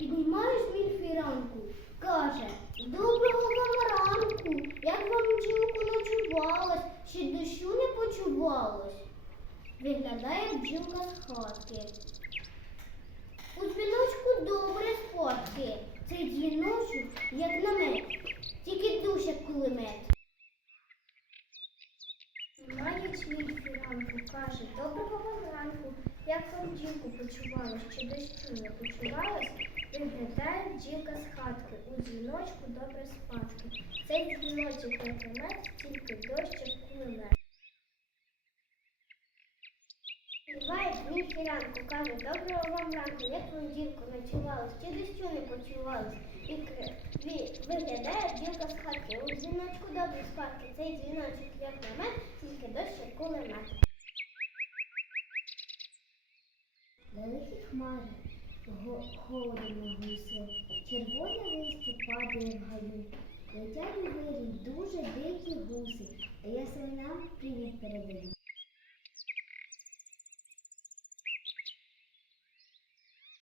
Піднімає мій фіранку, каже, доброго вам ранку, як вам бджілку ночувалось, чи дощу не почувалось? Виглядає бджілка з хатки. У дзвіночку добре спадки. Цей дзвіночок, як намет, тільки душ, як кулемет. Мають мій фіранку, каже, доброго вам ранку, як вам бджілку почувалось, чи дощу не почувалось? Виглядає бджілка з хатки, у дзвіночку добре спадки. Цей дзвіночок як намет, тільки дощ, як кулемет. Буває мій фіранку, каже, доброго вам ранку, як вам дівко ночувалось, чи дощу не почувалось. І виглядає бджілка з хатки, у дзвіночку добре спадки. Цей дзвіночок як намет, тільки дощ як кулемет. Великі хмари, холодно гуси, червоне листя падає в гаю. Летять у вирій дуже дикі гуси, а я семенам привіт передаю.